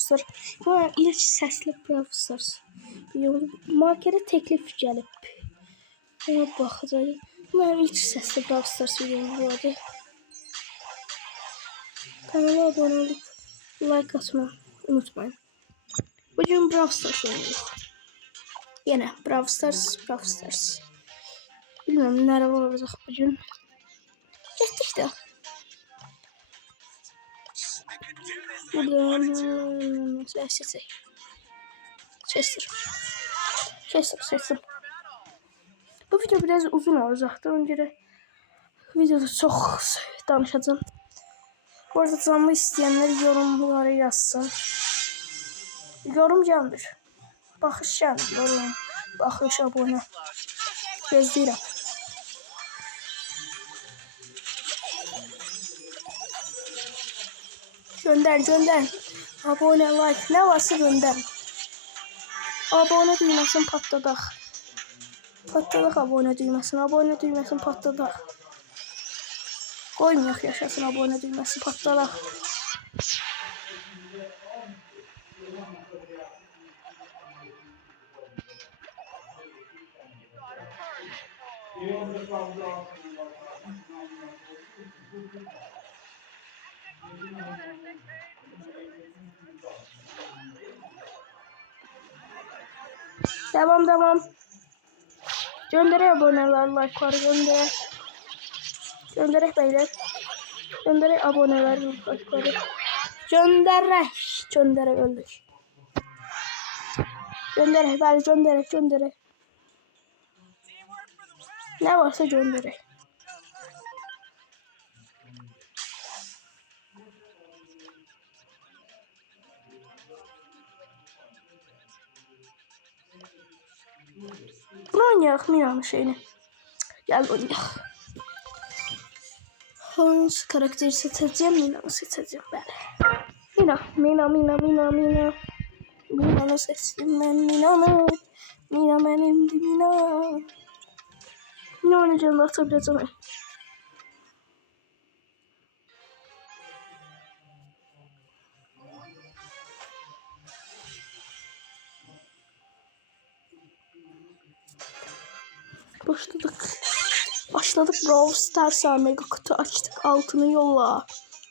Stars. Bu ilk səsli Brawl Stars. Markete teklif gəlib. Ona baxacağıq. Mənim ilk səsli Brawl Stars videom vardı. Kanala abone olup like atmayı unutmayın. Bugün Brawl Stars oynuyoruz. Yine Brawl Stars. Bilmem nerede olacak bugün. Geçtik de. Buradan Chester. Bu video biraz uzun olacaktı. Önce de videoda çok danışacağım. Bu arada canlı isteyenler yorumlara yazsın. Yorum gelmir. Baxış gelmir. Yorum. Baxış abone. Gözləyirəm. Gönder. Abone, like, ne varsa gönder. Abone düyməsini patladaq. Abone düyməsini patladaq. Qoymayaq yaşasın abone düyməsi patladaq. Devam. Gönderək aboneler, like'ları gönderək. Gönderək beyler. Gönderək aboneler, like'ları. Gönderək öldük. Gönderək. Ne varsa gönderək. Bunu oynayaq Mina'nın şeyini. Gel oynayaq. Hangi karakteri seçeceğim? Mina'nı seçeceğim ben. Mina. Mina'nı seçtim ben Mina'nı. Mina benimdi Mina. Mina oynayacağım da atabileceğim. Başladık Brawl Stars'a, mega kutu açtık, altını yolla.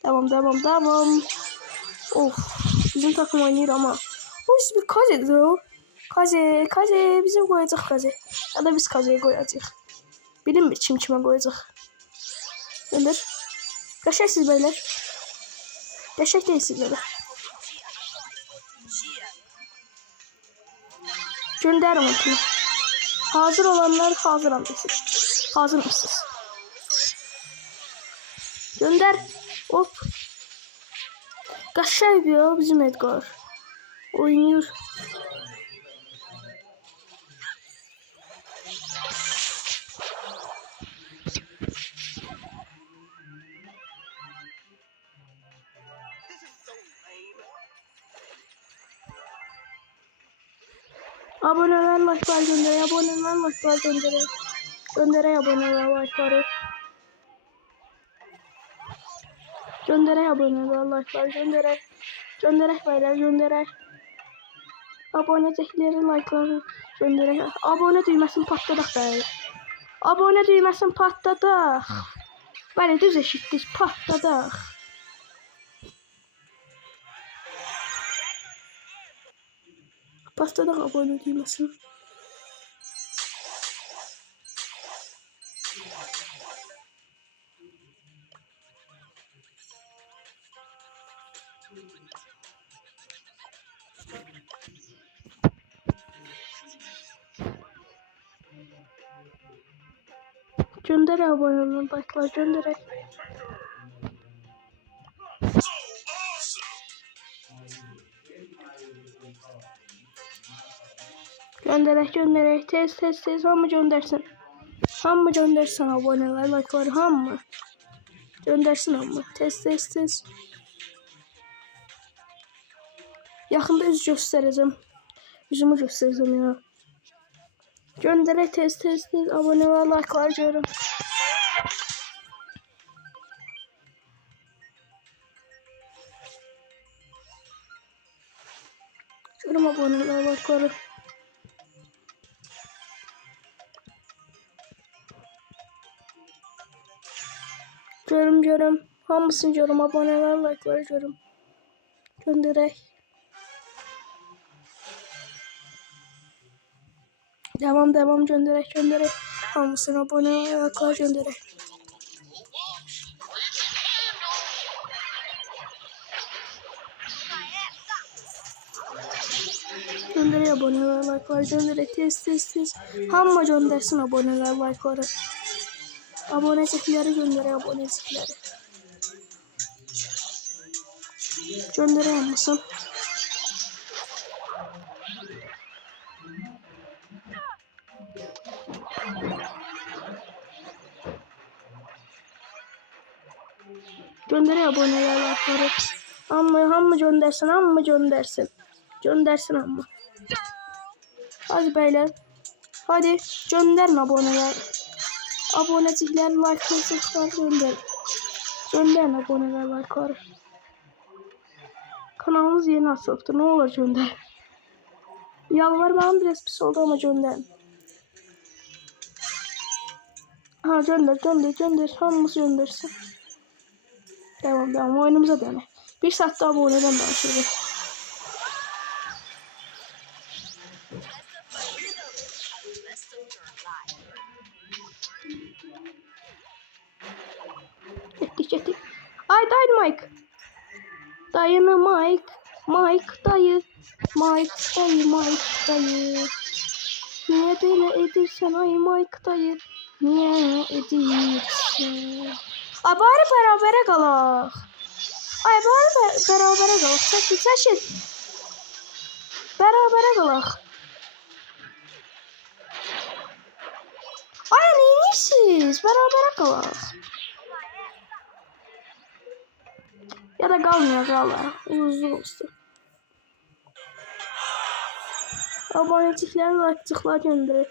Devam. Of, bizim takım oynuyor ama. O bir Kaze'dir o. Kaze bizim koyacak Kaze. Ya da biz Kaze'yi koyacak. Bilinmir kime koyacak. Gönder. Geçersiniz beyler. Geçek değilsiniz beyler. Gönderim onu. Hazır olanlar hazır desin. Hazır mısınız? Gönder. Hop. Kaşar diyor bizim Edgar. Oynuyor. Aboneler like'lar gönderey. Gönderey aboneler like'ları. Gönderey aboneler like'lar gönderey. Gönderey beyler gönderey. Abonecekleri like'ları gönderey. Abone düyməsini patladaq beyler. Abone düyməsini patladaq. Bəli düz eşitdik patladaq. Patladaq abone düyməsini. Gönder aboneler like'lar gönderək. Gönderək. Tez hamı göndersin. Hamı göndersin aboneler like'ları hamı. Göndersin hamı. Tez. Yaxında üz göstərəcəm. Üzümü göstərəcəm ya. Gönderək tez aboneler like'lar görün. Görüm aboneler like'ları. Görüm. Hamısını görüm aboneler like'ları görüm. Gönderək. Devam gönderək. Hamısını aboneler like'ları gönderək. Gönderək aboneler like'ları gönderək. Tez. Hamma göndersin aboneler like'ları. Abonecikleri gönderək abonecikleri. Gönderək hamısın. Gönderək aboneler like'ları. Hamma göndersin. Göndersin hamma. Hadi beyler. Hadi gönderin aboneler. Abonecikler like'lar gönder. Gönderin aboneler like'ları. Kanalımız yeni açıldı. Ne olur gönder. Yalvarmağım biraz pis oldu ama gönderin. Ha gönder. Hamımız göndersin. Devam. Oyunumuza dönelim. Bir saatte aboneden başlayalım. Gittik. Ay Mike. Dayını Mike dayı. Niye böyle edirsen ay Mike dayı? Niye edirsen? Ay bari berabere qalaq. Çəkil. Berabere qalaq. Ay neyinirsiniz? Berabere qalaq. Ya da qalmayaq. Uzun olsun. Abonecikləri like'cıqlar gönderir.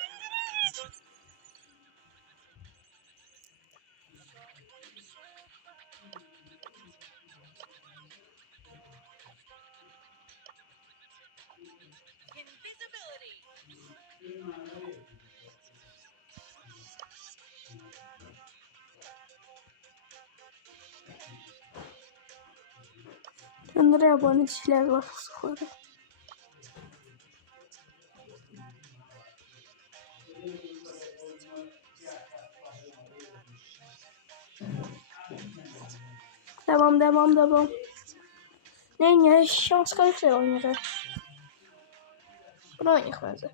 Gönderək abonecikləri like'cıqları. Devam. Ne şans karakter oynayacak. Bunu oynayacak bence.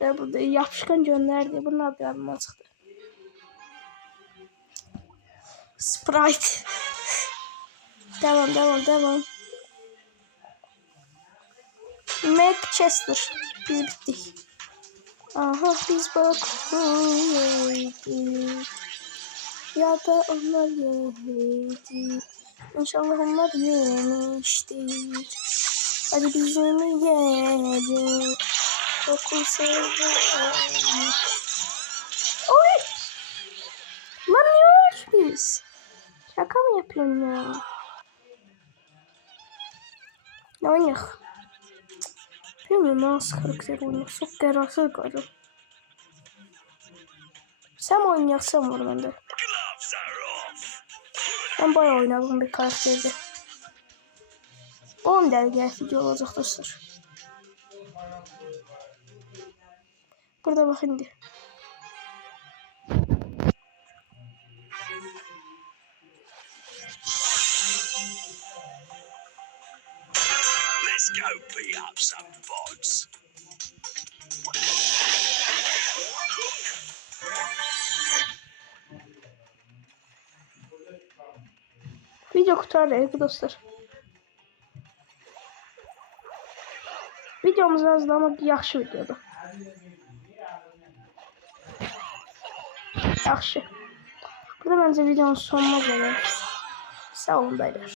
Ya burada yapışkan gönderdi. Bunun adı yanıma çıktı. Sprite. Devam. Manchester. Biz bittik. Aha biz bak. Ya da onlar yedi. İnşallah onlar yemiştir. Hadi biz onu yiyelim. Okul sevdim. Oy! Lan ne olmuş biz? Şaka mı yapıyorsun ya? Ne oynuyor? Bilmiyorum nasıl karakter oynuyor. Çok kararsız karım. Sen oynayacaksan var bende. Ben bayağı oynadım bir karakterde. 10 dəqiqə video olacaq dostlar. Burada bak indi. Let's go beat up some bots. Video kurtardı dostlar. Videomuz azdı ama yaxşı videodur. Yaxşı. Burada bence videonun sonuna gelelim. Sağ olun beyler.